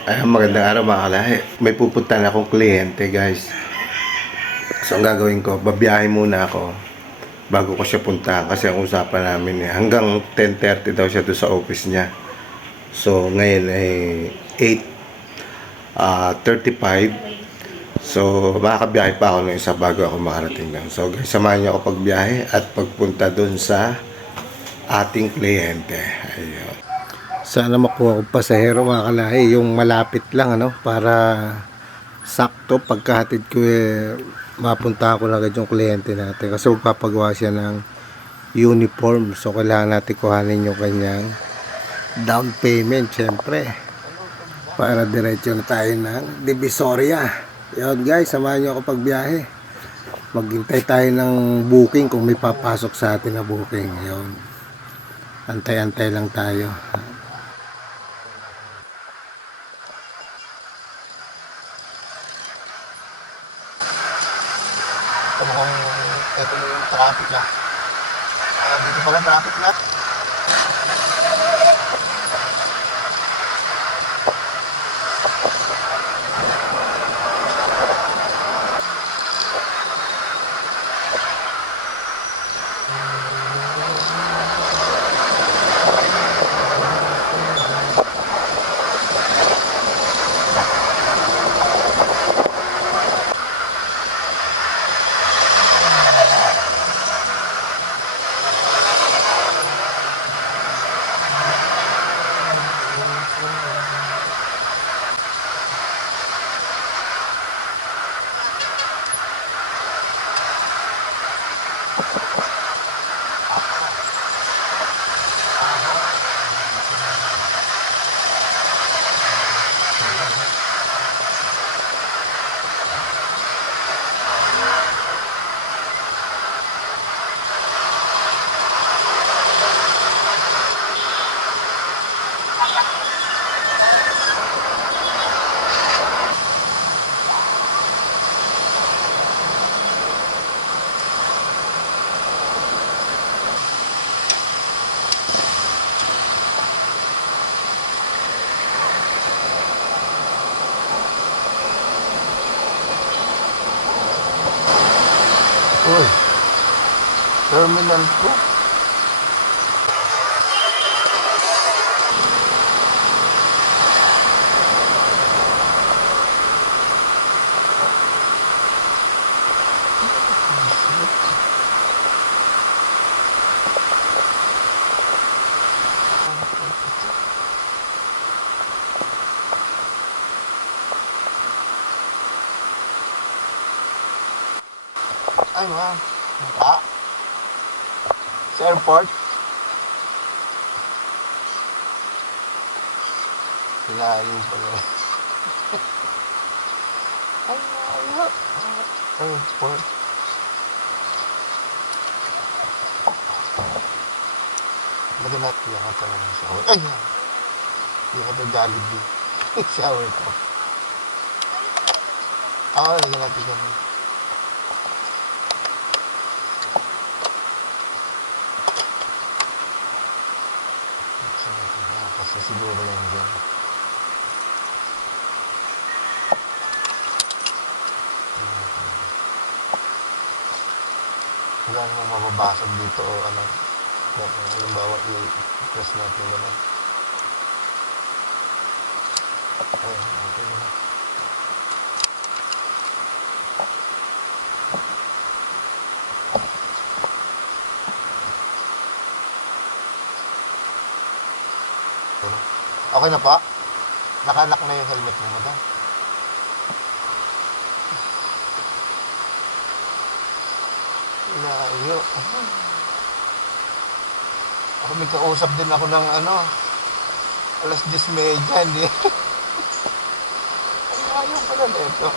Ay, magandang araw mga kalahi. May pupuntahan akong kliyente guys. So ang gagawin ko, babiyahe muna ako bago ko siya puntahan kasi ang usapan namin hanggang 10:30 daw siya doon sa office niya. So ngayon ay 8:35. So makakabiyahe pa ako ng isa bago ako makarating doon. So guys, samahan niyo ako pagbiyahe at pagpunta doon sa ating kliyente. Ayun. Sana makuha ko pasahero mga kalahi, yung malapit lang para sakto pagkahatid ko mapunta ko na agad yung kliyente natin kasi magpapagawa siya ng uniform. So kailangan natin kuhanin yung kanyang down payment syempre para diretso na tayo ng Divisoria. Yun guys, samahan nyo ako pagbiyahe. Maghintay tayo ng booking kung may papasok sa atin na booking. Yun, antay-antay lang tayo. Ito na yung traffic na. Dito pala traffic na. Uy, Terminal 2. Ay, wow. Mata. Sa airport. Layo pala. Ay, layo. Airport. Lagyan natin yung kata ng shower. Ay, yan. Yung kata Jollibee. Shower ko. Lagyan natin yung kasi siguro yan dyan. Wala nang mababasag dito o ano. Halimbawa, i-press natin naman. Ayan, okay na. Okay na pa? Nakanak na yung helmet mo madam. Layo. Ako may kausap din ako ng alas 10:30, hindi. Ang layo pala nito.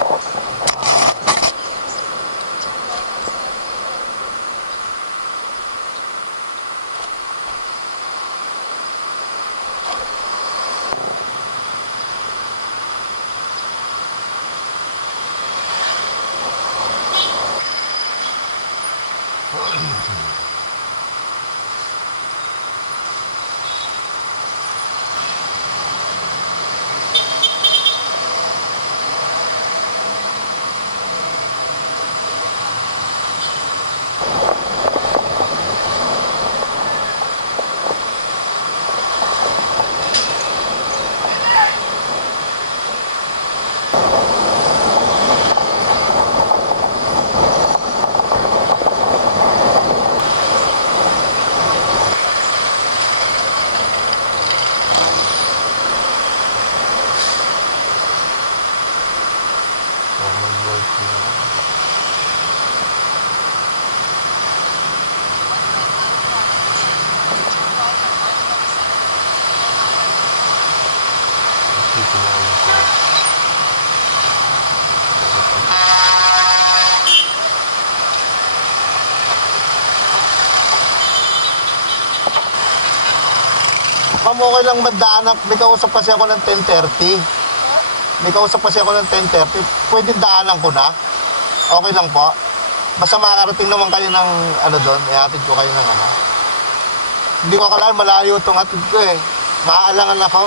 dito na lang siya. Ma'am, okay lang magdaan. May kausap kasi ako ng 10:30. May kausap kasi ako ng 10:30. Pwede daanan ko na? Okay lang po. Basta makakarating naman kayo ng ano doon. Ihatid ko kayo ng ano. Hindi ko akalain malayo itong hatid ko eh. Maaalangan ako.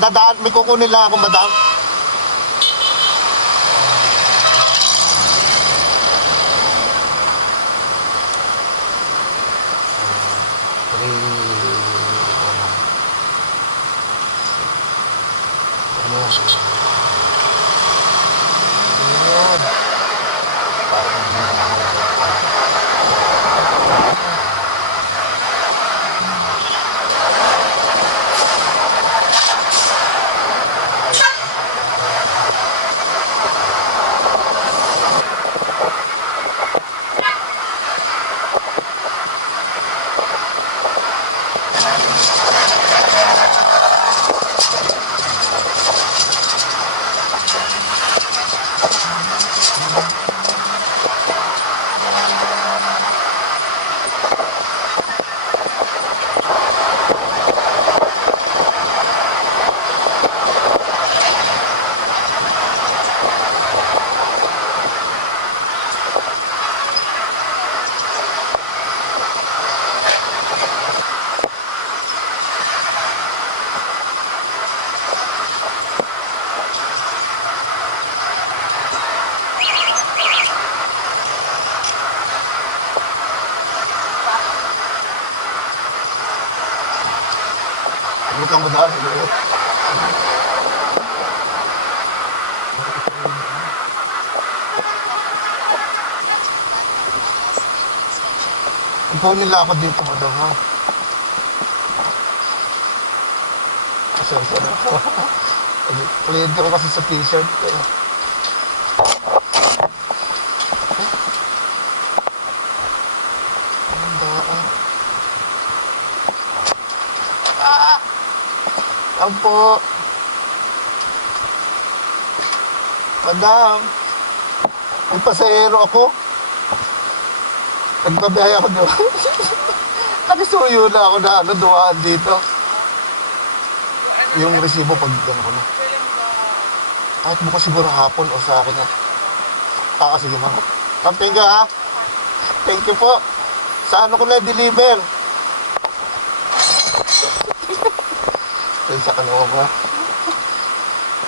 Dadaan, may kukunin lang ako, madam. Butang madal. Ikaw nila ako dito, madam, ha? Pasensya na ako. Kliyente ko kasi sa t-shirt. Ampo. Madam. May pasahero ako. Nagbabihay ako diba? Nakisuyo na ako na dumaan dito. Yung resibo pag gano'n ko na. Kahit bukas siguro hapon o sa akin na. Sige ma'am. Ma'am, thank you ha. Thank you po. Sa ano ko na-deliver? Sa Canova.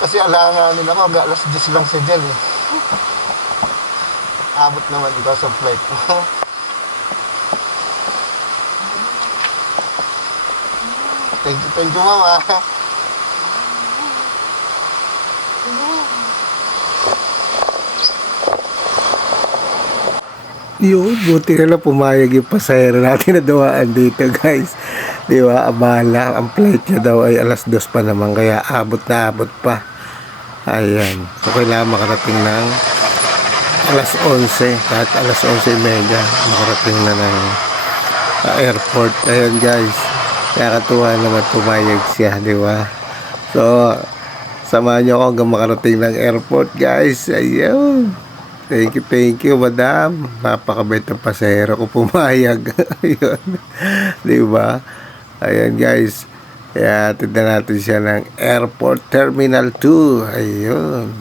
Kasi alanganin ako, alas 10 lang siya dyan eh. Abot naman ikaw sa flight. Thank you mama. Yun, buti na lang pumayag yung pasahero natin na dumaan dito guys. Di ba, abala. Ang flight niya daw ay alas 2 pa naman, kaya abot na abot pa. Ayan. So, kailangan makarating ng alas 11. Kahit alas 11:30, makarating na ng airport. Ayan guys. Kaya katuwa naman pumayag siya, di ba? So, samahan niyo ako hanggang makarating ng airport guys. Ayun. Thank you, madam. Napakabait ng pasahero ko pumayag. Ayun. Di ba? Ayan, guys. Kaya tignan natin siya ng Airport Terminal 2. Ayun.